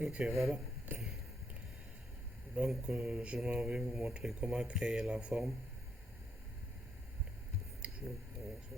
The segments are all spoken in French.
Ok, voilà. Donc, je m'en vais vous montrer comment créer la forme. Je pense,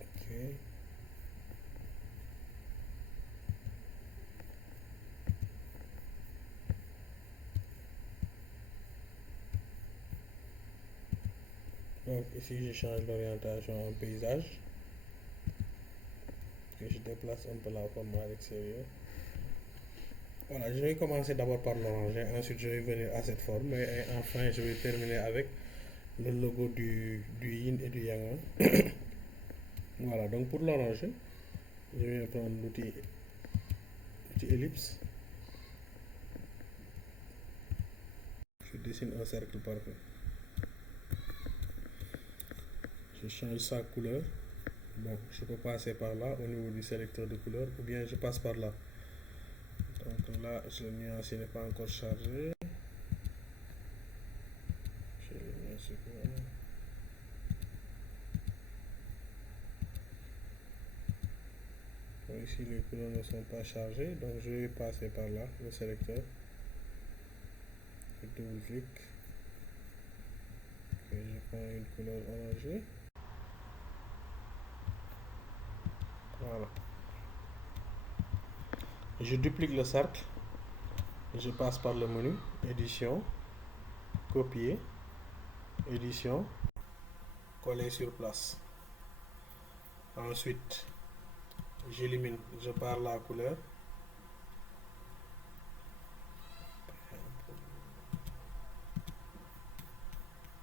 ok. Donc, ici, je change l'orientation en paysage. Que je déplace un peu la forme à l'extérieur. Voilà, je vais commencer d'abord par l'oranger, ensuite je vais venir à cette forme et enfin je vais terminer avec le logo du yin et du yang. Voilà, donc pour l'oranger, je vais prendre l'outil ellipse. Je dessine un cercle parfait. Je change sa couleur. Bon, je peux passer par là au niveau du sélecteur de couleur ou bien je passe par là. Donc là, le nuancier n'est pas encore chargé. Je vais le nuancer. Bon, ici, les couleurs ne sont pas chargées, donc je vais passer par là, le sélecteur. Je double-clic. Et je prends une couleur orangée. Voilà. Je duplique le cercle. Je passe par le menu, édition, copier, édition, coller sur place. Ensuite, j'élimine, je pars la couleur.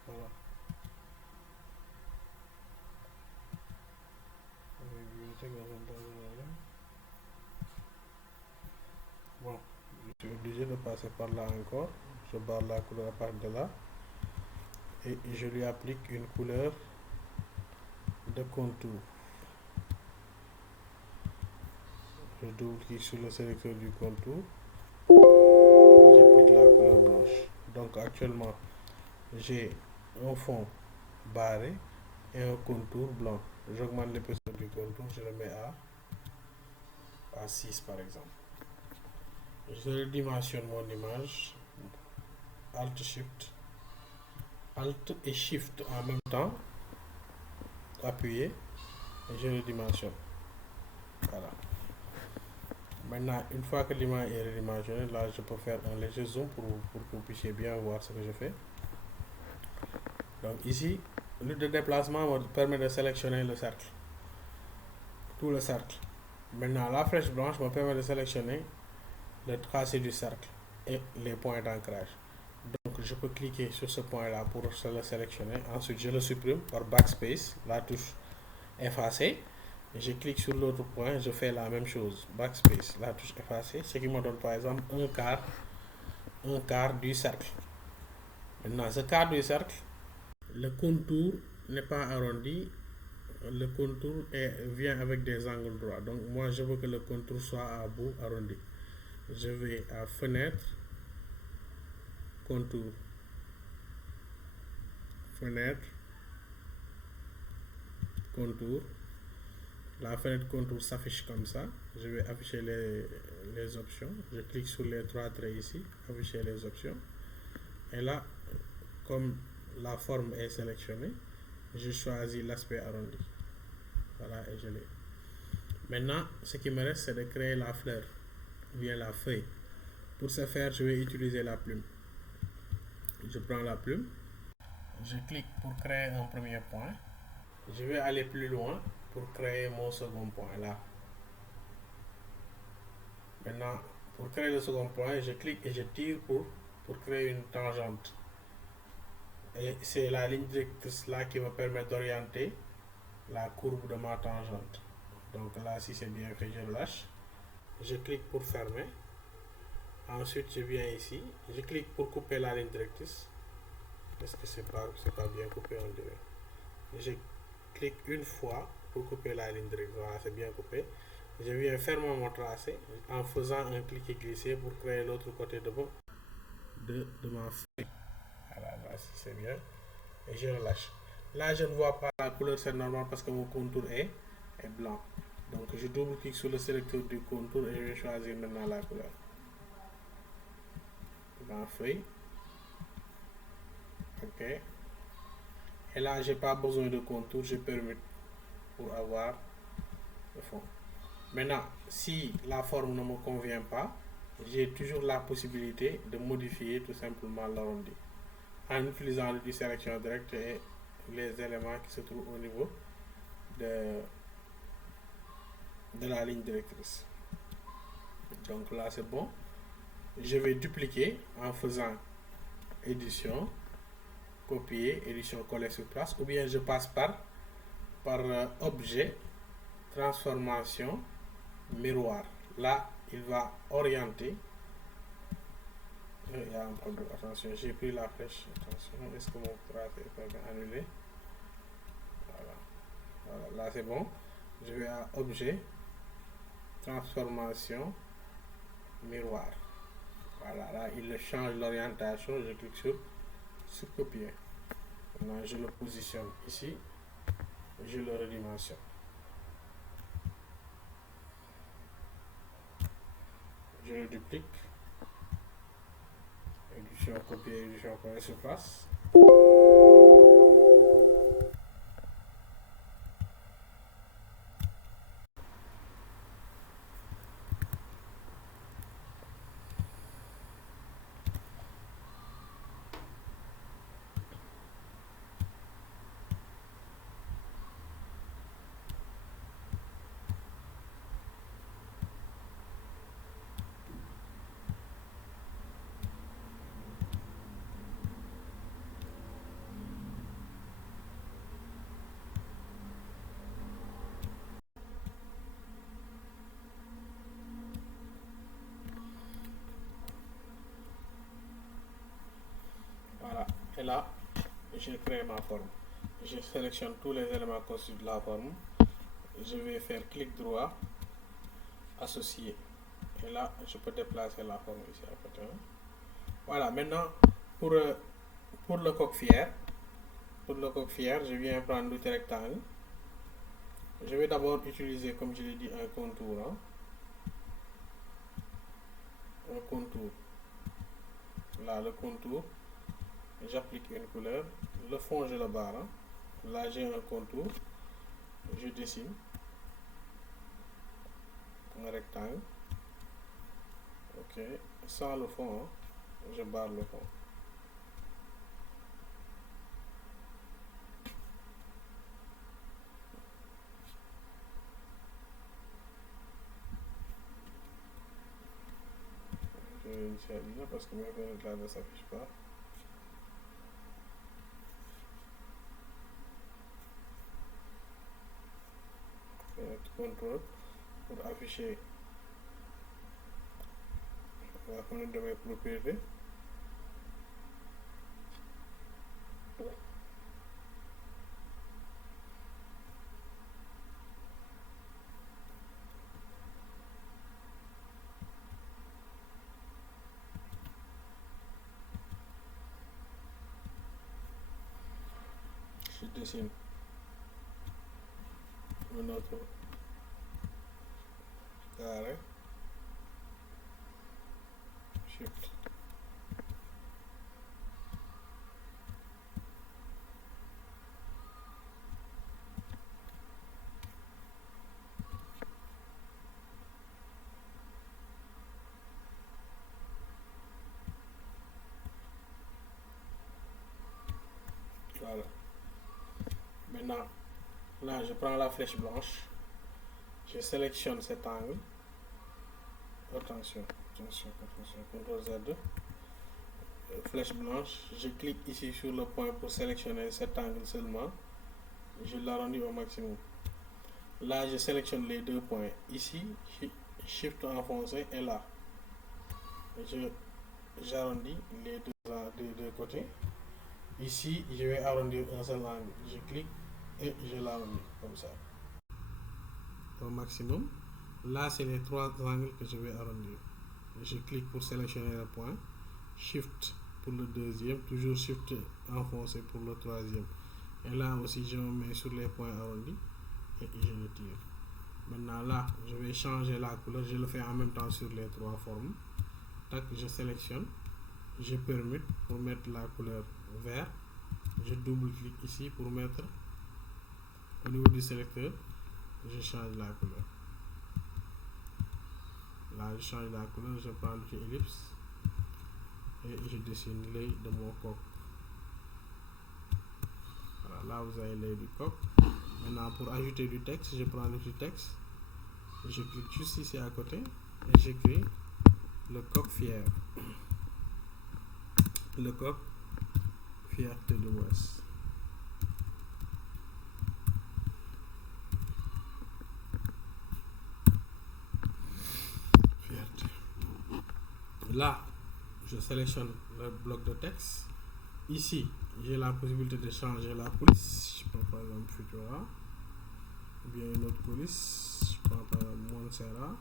Voilà. Bon, je suis obligé de passer par là encore. Je barre la couleur à partir de là. Et je lui applique une couleur de contour. Je double-clique sur le sélecteur du contour. J'applique la couleur blanche. Donc actuellement, j'ai un fond barré et un contour blanc. J'augmente l'épaisseur du contour, je le mets à 6 par exemple. Je redimensionne mon image. Alt Shift. Alt et Shift en même temps. Appuyé. Et je redimensionne. Voilà. Maintenant, une fois que l'image est redimensionnée, là je peux faire un léger zoom pour que vous puissiez bien voir ce que je fais. Donc ici, l'outil de déplacement me permet de sélectionner le cercle. Tout le cercle. Maintenant, la flèche blanche me permet de sélectionner le tracé du cercle et les points d'ancrage. Donc je peux cliquer sur ce point là pour le sélectionner. Ensuite je le supprime par backspace, la touche effacer. Je clique sur l'autre point, je fais la même chose, backspace, la touche effacer, ce qui me donne par exemple un quart du cercle. Maintenant ce quart du cercle, le contour n'est pas arrondi, le contour vient avec des angles droits. Donc moi je veux que le contour soit à bout arrondi. Je vais à fenêtre, contour, fenêtre, contour. La fenêtre contour s'affiche comme ça. Je vais afficher les options. Je clique sur les trois traits ici, afficher les options. Et là, comme la forme est sélectionnée, je choisis l'aspect arrondi. Voilà, et je l'ai. Maintenant, ce qui me reste, c'est de créer la fleur, ou bien la feuille. Pour ce faire, je vais utiliser la plume. Je prends la plume. Je clique pour créer un premier point. Je vais aller plus loin pour créer mon second point là. Maintenant, pour créer le second point, je clique et je tire pour créer une tangente. Et c'est la ligne directrice là qui me permet d'orienter la courbe de ma tangente. Donc là, si c'est bien fait, je relâche. Je clique pour fermer. Ensuite, je viens ici. Je clique pour couper la ligne directrice. Est-ce que c'est pas bien coupé, on dirait. Je clique une fois pour couper la ligne directrice. Voilà, c'est bien coupé. Je viens fermer mon tracé en faisant un clic et glisser pour créer l'autre côté de ma feuille. Voilà, là c'est bien. Et je relâche. Là, je ne vois pas la couleur, c'est normal parce que mon contour est blanc. Donc je double-clique sur le sélecteur du contour et je vais choisir maintenant la couleur. Dans feuille. Ok. Et là, j'ai pas besoin de contour, je permets pour avoir le fond. Maintenant, si la forme ne me convient pas, j'ai toujours la possibilité de modifier tout simplement l'arrondi en utilisant l'outil sélection directe et les éléments qui se trouvent au niveau de la ligne directrice. Donc là, c'est bon. Je vais dupliquer en faisant édition, copier, édition, coller sur place, ou bien je passe par objet, transformation, miroir. Là, il va orienter. Il y a un problème. Attention, j'ai pris la flèche. Attention, est-ce que mon tracé est bien annulé? Voilà, là c'est bon. Je vais à objet, transformation, miroir. Voilà, là il change l'orientation. Je clique sur copier. Maintenant, je le positionne ici. Je le redimensionne. Je le duplique. Édition, copier, édition, coller sur place. Voilà, et là, j'ai créé ma forme. Je sélectionne tous les éléments constitués de la forme. Je vais faire clic droit, associer. Et là, je peux déplacer la forme ici à côté. Voilà, maintenant, pour le coq-fière, je viens prendre l'outil rectangle. Je vais d'abord utiliser, comme je l'ai dit, un contour. Un contour. Là, le contour. J'applique une couleur. Le fond, je le barre. Là, j'ai un contour. Je dessine un rectangle. Ok. Sans le fond, je barre le fond. Je vais initialiser parce que mes fenêtres là ne s'affichent pas. Contrôle pour afficher la fenêtre de mes propriétés. Je dessine un autre carré. Shift. Voilà. Maintenant, là, je prends la flèche blanche. Je sélectionne cet angle. Attention, CTRL Z. Flèche blanche. Je clique ici sur le point pour sélectionner cet angle seulement. Je l'arrondis au maximum. Là, je sélectionne les deux points. Ici, Shift enfoncé et là. J'arrondis les deux côtés. Ici, je vais arrondir un seul angle. Je clique et je l'arrondis comme ça. Au maximum. Là, c'est les trois angles que je vais arrondir. Je clique pour sélectionner le point. Shift pour le deuxième. Toujours Shift enfoncé pour le troisième. Et là aussi, je me mets sur les points arrondis et je le tire. Maintenant là, je vais changer la couleur. Je le fais en même temps sur les trois formes. Tac, je sélectionne. Je permute pour mettre la couleur vert. Je double-clique ici pour mettre au niveau du sélecteur. Je change la couleur. Là, je change la couleur. Je prends l'outil ellipse et je dessine l'œil de mon coq. Voilà, là vous avez l'œil du coq. Maintenant, pour ajouter du texte, je prends l'outil texte. Je clique juste ici à côté et j'écris le coq fier. Le coq, fierté de l'Ouest. Fierté. Là, je sélectionne le bloc de texte. Ici, j'ai la possibilité de changer la police. Je prends par exemple Futura. Ou bien une autre police. Je prends par exemple Montserrat.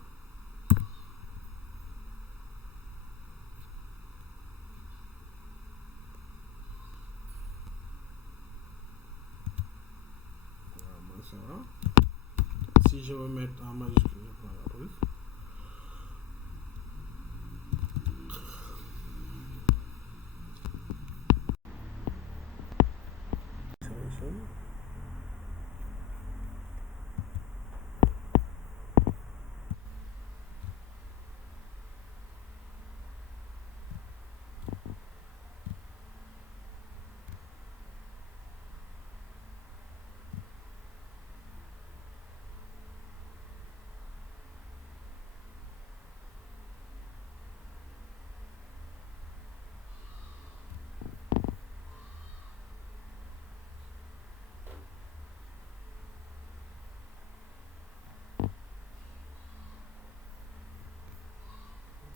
Si je veux mettre en majuscule, je prends la police.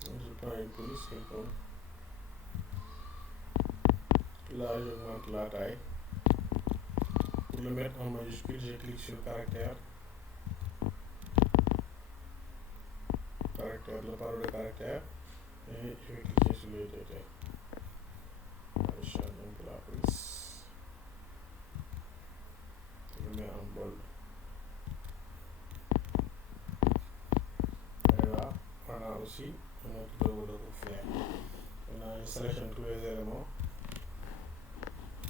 Je prends une police, là j'augmente la taille. Pour le mettre en majuscule, je clique sur caractère. Le barreau de caractère. Et je vais cliquer sur le détail. Je change un peu la police. Je le mets en bold. Et là, on a aussi un autre logo de fier. Maintenant, je sélectionne tous les éléments.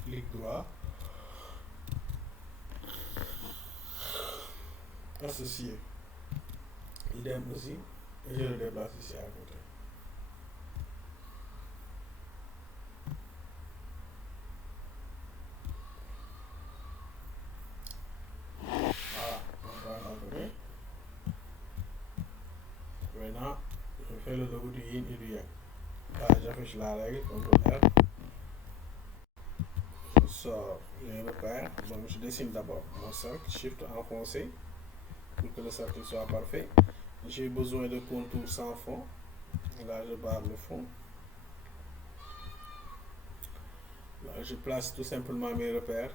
Clic droit. Associer. Idem aussi. Et je le déplace ici à côté. Voilà, on va à côté. Maintenant, je fais le logo du yin et du yang. Là, j'affiche la règle, CTRL R. Je sors les repères. Donc, je dessine d'abord mon cercle, Shift enfoncé, pour que le cercle soit parfait. J'ai besoin de contours sans fond. Là, je barre le fond. Là, je place tout simplement mes repères.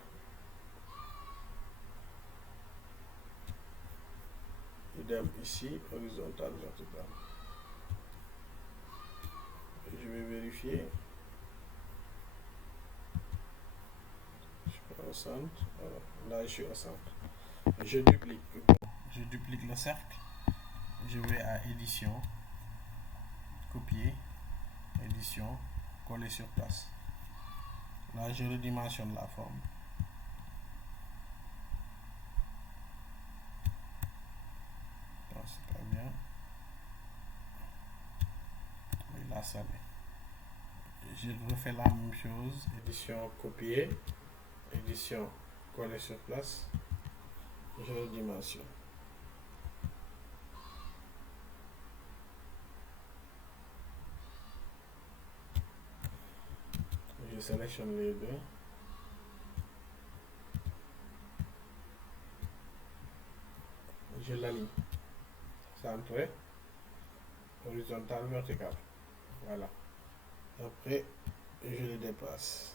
Idem ici, horizontal, vertical. Je vais vérifier. Je suis au centre. Voilà. Là, je suis au centre. Je duplique. Je duplique le cercle. Je vais à édition, copier, édition, coller sur place. Là, je redimensionne la forme. Non, c'est pas bien. Oui, là, ça va. Je refais la même chose. Édition, copier, édition, coller sur place. Je redimensionne. Je sélectionne les deux. Je l'aligne. Centré, horizontal, vertical. Voilà. Après, je le déplace.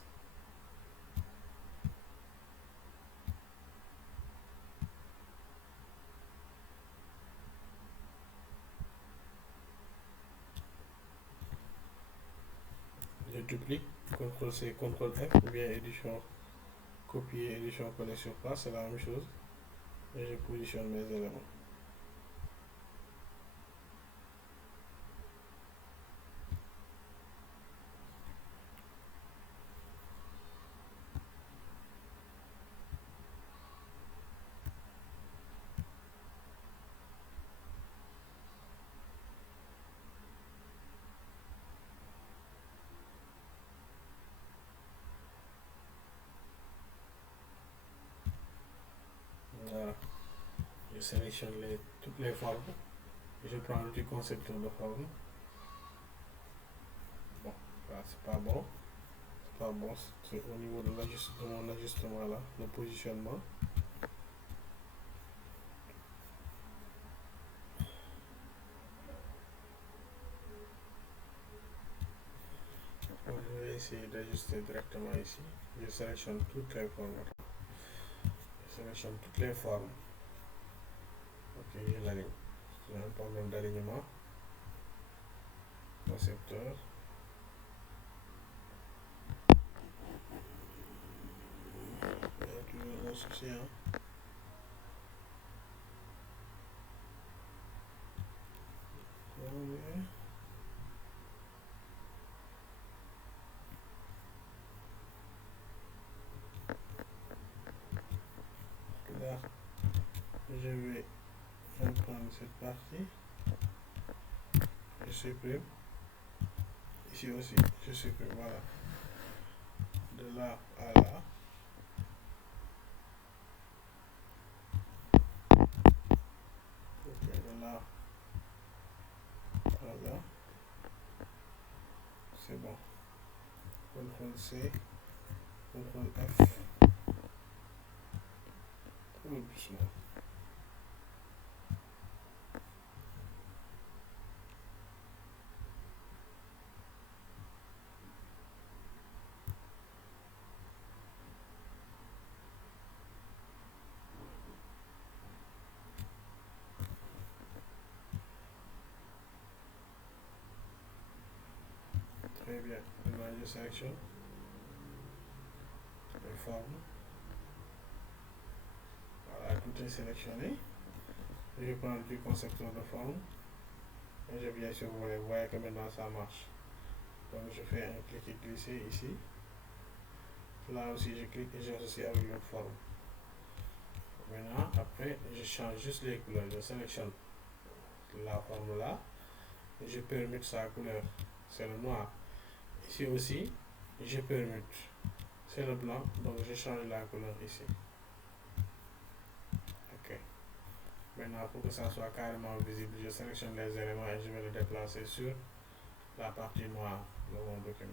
Je duplique, CTRL-C, CTRL-F, ou bien édition, copier, édition, coller sur place, c'est la même chose. Et je positionne mes éléments. sélectionne toutes les formes. Je prends l'outil concepteur de forme. Bon, là c'est pas bon. C'est pas bon, c'est au niveau de mon ajustement là, le positionnement. Donc, je vais essayer d'ajuster directement ici. Je sélectionne toutes les formes. Je sélectionne toutes les formes. Ok, je l'aligne. J'ai un problème d'alignement. Concepteur. Il y a toujours un souci, hein. Là, je vais prendre cette partie. Je supprime. Ici aussi, je supprime. Voilà. De là à là. Ok, de là à là. C'est bon. CTRL C, CTRL F. Doucement. Très bien. Maintenant, je sélectionne les formes. Voilà, tout est sélectionné. Je prends du concepteur de forme. Et je viens sur vous voyez que maintenant ça marche. Donc je fais un clic et glisser ici. Là aussi je clique et j'associe avec une forme. Maintenant, après, je change juste les couleurs. Je sélectionne la forme là. Et je permute sa couleur. C'est le noir. Ici aussi, je permute. C'est le blanc. Donc je change la couleur ici. Ok. Maintenant, pour que ça soit carrément visible, je sélectionne les éléments et je vais le déplacer sur la partie noire de mon document.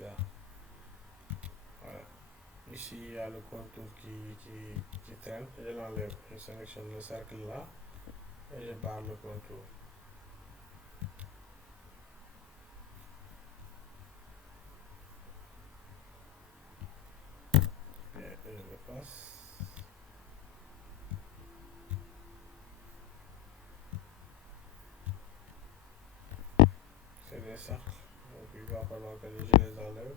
Là. Voilà. Ici, il y a le contour qui traîne. Je l'enlève. Je sélectionne le cercle là et je barre le contour. Bien, je le passe. C'est des cercles. Donc il va falloir que je les enlève.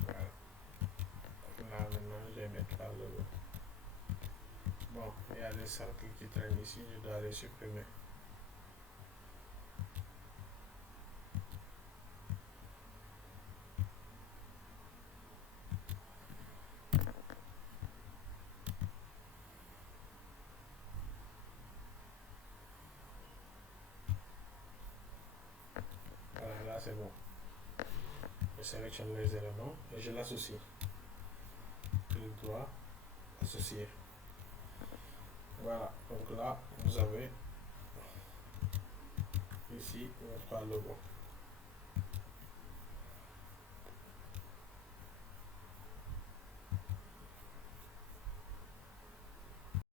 Voilà. Là maintenant, je vais mettre là le logo. Bon, il y a des cercles qui traînent ici, je dois les supprimer. Voilà, là c'est bon. Je sélectionne les éléments et je l'associe. Clic droit, associer. Voilà, donc là vous avez ici votre logo.